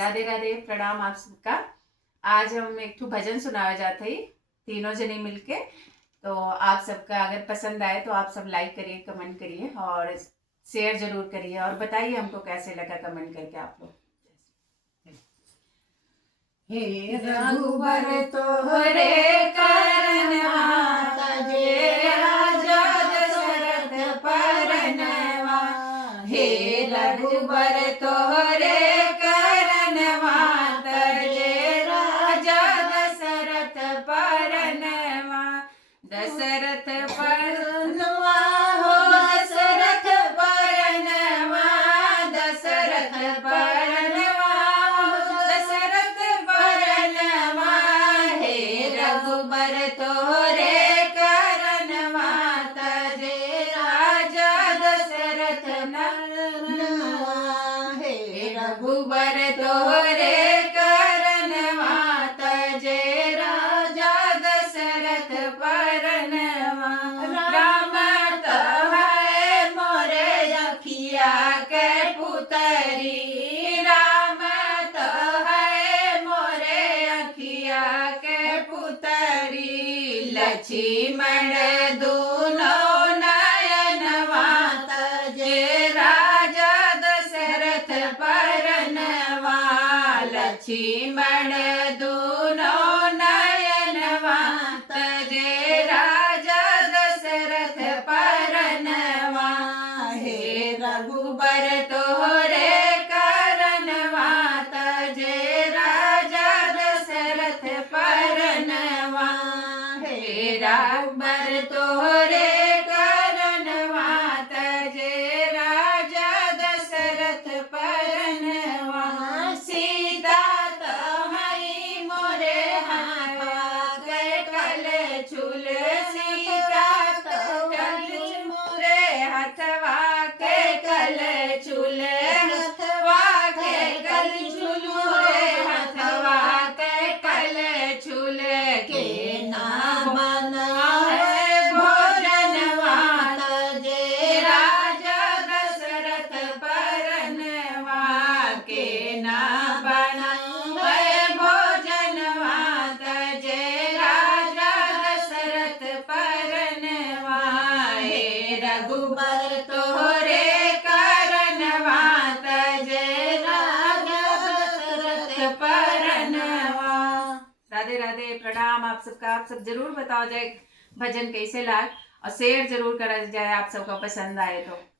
राधे राधे, प्रणाम आप सबका। आज हम एक ठो भजन सुनावे जाते ही तीनों जने मिलके। तो आप सबका अगर पसंद आए तो आप सब लाइक करिए, कमेंट करिए और शेयर जरूर करिए और बताइए हमको कैसे लगा कमेंट करके आप लोग। हे रघुबर तोहरे करनवा तजे राजा दशरथ परनवा। हे रघुबर तोहरे करनवा तजे राजा दशरथ परनवा। दशरथ परनवा हो दशरथ परनवा। दशरथ परनवा हो दशरथ परनवा। हे रघुबर तोरे करनवा तजे राजा दशरथ परनवा। हे रघुबर तोरे करनवा तजे राजा दशरथ परनवा। राम तो है मोरे अखिया के पुतरी। राम तो है मोरे अखिया के पुतरी। लक्ष्मण दोनों नयनवा तजे राजा दशरथ परनवा। लक्ष्मण दोनों नयनवा तजे राजा दशरथ परनवा। हे रघुबर तोरे करनवा तजे राजा दशरथ परनवा। हे रघुबर तोरे करनवा तजे राजा दशरथ परनवा। सीता तो हई मोरे हाथवा के कल छुल। सीता तो कल मोरे हाथवा के कल छुल। हाथवा के कल छुल मोरे हाथवा के कल छुल। के ना बना है भोजनवा तजे राजा दशरथ परनवा। के ना बना है भोजनवा तजे राजा दशरथ परनवा। हे रघुबर तोरे करनवा तजे राजा दशरथ परनवा। राधे राधे, प्रणाम आप सबका। आप सब जरूर बताओ जाए भजन कैसे लाग और शेयर जरूर करा जाए आप सबका पसंद आए तो।